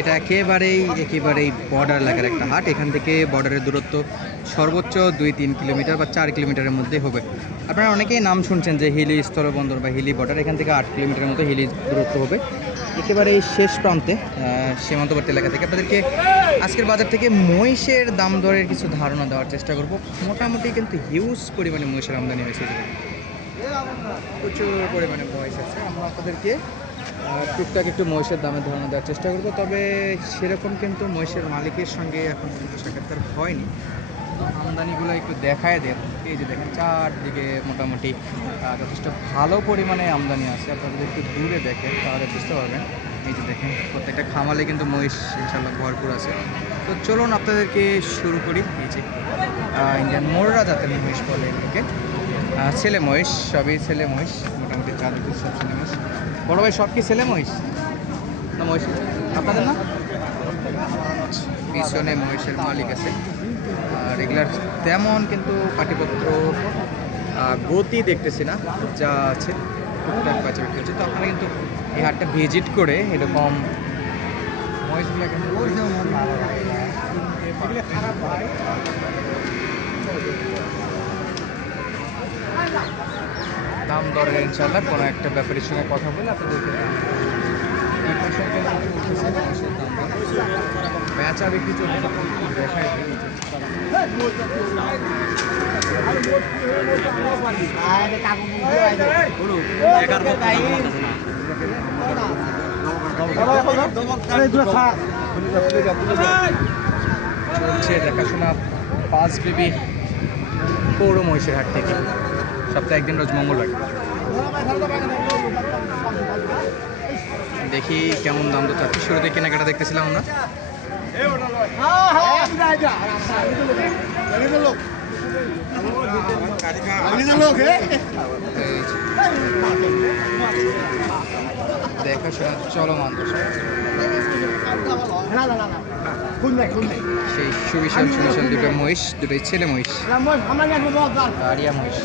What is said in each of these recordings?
এটা একেবারেই একেবারেই বর্ডার এলাকার একটা হাট। এখান থেকে বর্ডারের দূরত্ব সর্বোচ্চ দুই তিন কিলোমিটার বা চার কিলোমিটারের মধ্যে হবে। আপনারা অনেকেই নাম শুনছেন যে হিলি স্থলবন্দর বা হিলি বর্ডার এখান থেকে আট কিলোমিটারের মতো হিলি দূরত্ব হবে। একেবারে শেষ প্রান্তে সীমান্তবর্তী এলাকা থেকে। আপনাদেরকে আজকের বাজার থেকে মহিষের দাম দরের কিছু ধারণা দেওয়ার চেষ্টা করব। মোটামুটি কিন্তু হিউজ পরিমাণে মহিষের আমদানি হয়েছে। প্রচুর পরিমাণে মহিষ আছে। আমরা আপনাদেরকে টুকটাক একটু মহিষের দামের ধারণা দেওয়ার চেষ্টা করব, তবে সেরকম কিন্তু মহিষের মালিকের সঙ্গে এখন পর্যন্ত সাক্ষাৎকার হয়নি। আমদানিগুলো একটু দেখায় দেন। এই যে দেখেন, চারদিকে মোটামুটি যথেষ্ট ভালো পরিমাণে আমদানি আছে। আপনারা যদি একটু দূরে দেখেন, তাহলে বুঝতে পারবেন। এই যে দেখেন, প্রত্যেকটা খামালে কিন্তু মহিষ ইনশাল্লাহ ভরপুর আছে। তো চলুন আপনাদেরকে শুরু করি। এই যে ইন্ডিয়ান মোররা জাতের মহিষ বলে এগুলোকে। ছেলে মহিষ, সবই ছেলে মহিষ, মোটামুটি চাঁদপুর সব ছেলে মহিষ বড় ভাই, সব কি ছেলে মহিষ? না, মহিষ আপনাদের না পিছনে মহিষের মালিক আছে। আর তেমন কিন্তু পাটিপত্র গতি দেখতেছি না, যা আছে, টুকটাক বাচ্চা বিক্রি হচ্ছে। তো আপনারা কিন্তু এই হাটটা ভিজিট করে এরকম মহিষগুলো দাম দরের ইনশাল্লাহ কোনো একটা ব্যাপারের সঙ্গে কথা বলে আপনাদেরকে। বেচা বিক্রি চলছে দেখাশোনা পাঁচ বিবি পৌর মহিষের হাট থেকে। সপ্তাহে একদিন রোজ মঙ্গলবার। দেখি কেমন দাম তো চাচ্ছি। শুরুতে কেনাকাটা দেখতেছিলাম আমরা। দেখাশোনা চলমান সেই সুবিশাল সুবিশাল দুটো মহিষ দুটোই ছেলে মহিষ। আরিয়া মহিষ।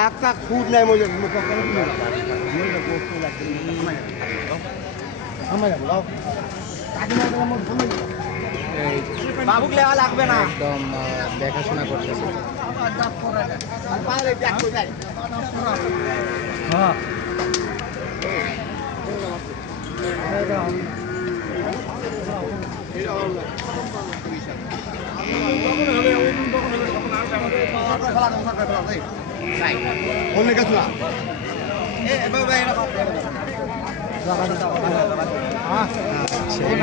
একটা খুদ নাই মজা বাবুক লেওয়া লাগবে না। একদম দেখাশোনা করতেছে। হ্যাঁ অন্য কিছু না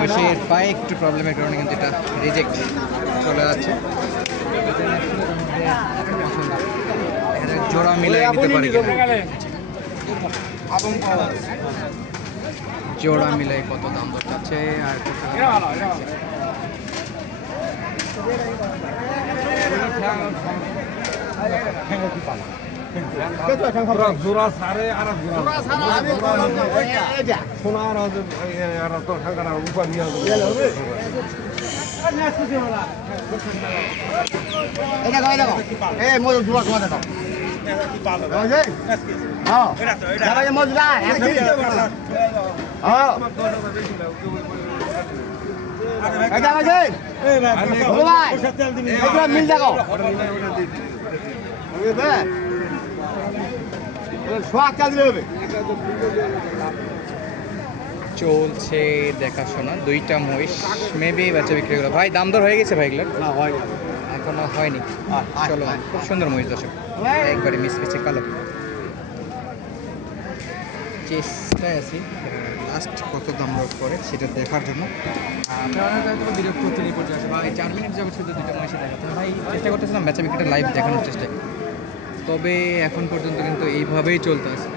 আচ্ছা পায়ে একটু প্রবলেমের কারণে কিন্তু এটা রিজেক্ট চলে যাচ্ছে। জোড়া মিলাই নিতে পারি কিনা। জোড়া মিলাই কত দাম দর আর কত জোড়া সারে আর সোনার উপর নিয়ে মিল দেখো। সোয়া চাল দিলে হবে। চলছে দেখাশোনা দুইটা মহিষ মেবি বাচ্চা বিক্রি করে ভাই দাম দর হয়ে গেছে ভাই এগুলোর? না হয় এখনও হয়নি। চলো খুব সুন্দর মহিষ দর্শক। একবারে মিস মিসে কালো। চেষ্টায় আছি। লাস্ট কত দাম করে সেটা দেখার জন্য। ভিডিও আসে। বা চার মিনিট যাবে শুধু দুটো মহিষে দেখাতে ভাই চেষ্টা করতেছিলাম বেচা বিক্রিটা লাইভ দেখানোর চেষ্টায়। তবে এখন পর্যন্ত কিন্তু এইভাবেই চলতে আছে।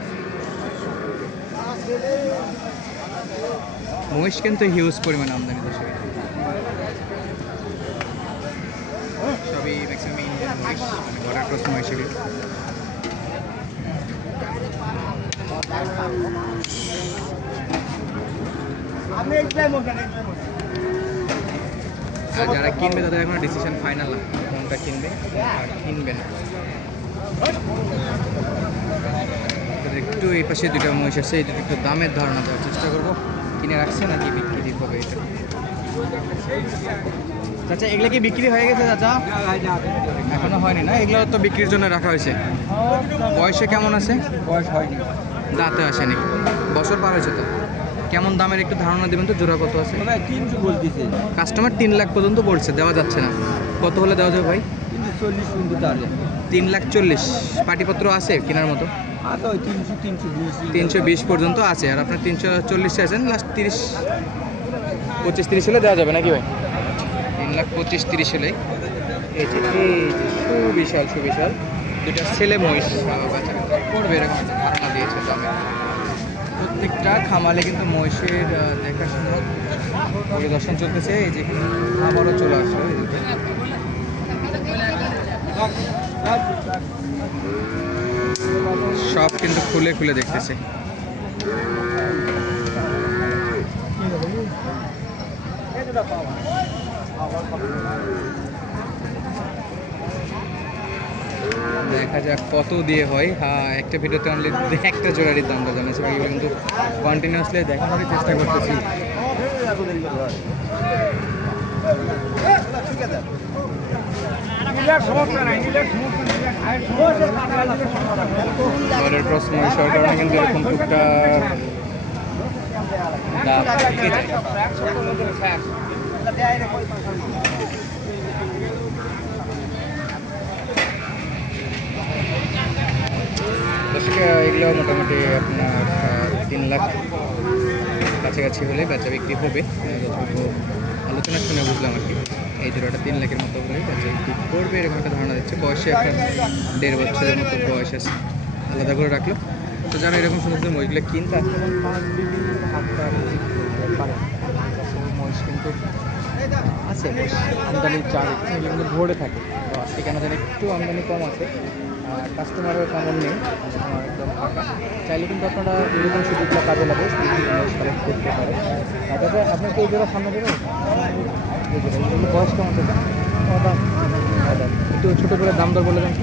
মহিষ কিন্তু হিউজ পরিমাণে আমদানি দর্শক সবই ম্যাক্সিমাম ইন্ডিয়ান মহিষ মানে বর্ডার ক্রস মহিষ এগুলো। আমি এইটাই আর যারা কিনবে তাদের এখনও ডিসিশন ফাইনাল না কোনটা কিনবে আর কিনবে না। একটু এই পাশে দুটো মহিষ আছে এই দুটো একটু দামের ধারণা দেওয়ার চেষ্টা করব। কিনে রাখছে নাকি বিক্রি হবে এটা? চাচা এগুলো কি বিক্রি হয়ে গেছে চাচা? এখনও হয়নি না? এগুলো তো বিক্রির জন্য রাখা হয়েছে। বয়সে কেমন আছে? বয়স হয়নি। দাঁতে আসেনি। বছর পার হয়েছে তো। কেমন দামের একটু ধারণা দেবেন তো? জোড়া কত আছে? ভাই তিনশো বলতেছে। কাস্টমার তিন লাখ পর্যন্ত বলছে দেওয়া যাচ্ছে না। কত হলে দেওয়া যাবে ভাই? তিন লাখ চল্লিশ। পাটিপত্র আছে কেনার মতো? তিনশো বিশ। পর্যন্ত আছে, আর আপনার তিনশো চল্লিশ আছেন লাস্ট তিরিশ, পঁচিশ তিরিশ হলে দেওয়া যাবে নাকি ভাই? তিন লাখ পঁচিশ তিরিশ হলে। এই যে, এই সুবিশাল সুবিশাল। দুটা ছেলে মহিষ করবে এরকম ধারণা দিয়েছে দামে। প্রত্যেকটা খামালে কিন্তু মহিষের দেখাশোনা পরিদর্শন চলতেছে, এই যে আবারও চলে আসলো, এই সব কিন্তু খুলে খুলে দেখতেছে। দেখা যাক কত দিয়ে হয়। হ্যাঁ একটা ভিডিওতে অনলি একটা জোড়ারির দামটা জানাচ্ছে কিন্তু কন্টিনিউসলি দেখানোরই চেষ্টা করতেছি। ঘরের প্রশ্ন সব কারণে কিন্তু এরকম। দর্শক, এগুলো মোটামুটি আপনার তিন লাখ কাছাকাছি হলে বেচা বিক্রি হবে। আলোচনা শুনে বুঝলাম আর কি। এই জোড়াটা তিন লাখের মতো করে বেচা কি করবে, এরকম একটা ধারণা দিচ্ছে। বয়সে একটা দেড় বছরের মতো বয়স আছে। আলাদা করে রাখল। তো যারা এরকম সুন্দর সুন্দর কিনতে আসতে মহিষ কিন্তু আছে আমদানি চার ভরে থাকে। আজকে কেন জানি একটু আমদানি কম আছে কাস্টমারের তেমন নেই কাস্টমার একদম ফাঁকা। চাইলে কিন্তু আপনারা এরকম সুযোগটা কাজে লাগে কালেক্ট করতে পারে তাতে আপনার কি এই জোড়া সামনে দেবেন এই জোড়া বয়স কেমন থেকে একটু ছোটো করে দাম দর বলে দেন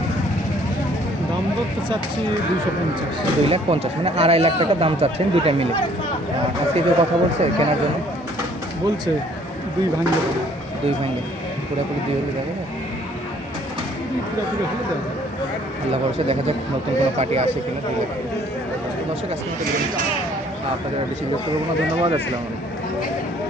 দাম দর তো চাচ্ছি দুইশো পঞ্চাশ। দুই লাখ পঞ্চাশ মানে আড়াই লাখ টাকা দাম চাচ্ছেন দুইটা মিলে। আর আজকে কেউ কথা বলছে কেনার জন্য? বলছে দুই ভাঙবে। দুই ভাঙ্গে পুরোপুরি দুই হলে যাবে না পুরোপুরি হলে দেওয়া যাবে। আল্লাহ ভরসা, দেখা যাক নতুন কোনো পার্টি আসে কিনা দর্শক আজকে আপনাদের বেশি বিরক্ত করব না। ধন্যবাদ, আসসালামু আলাইকুম।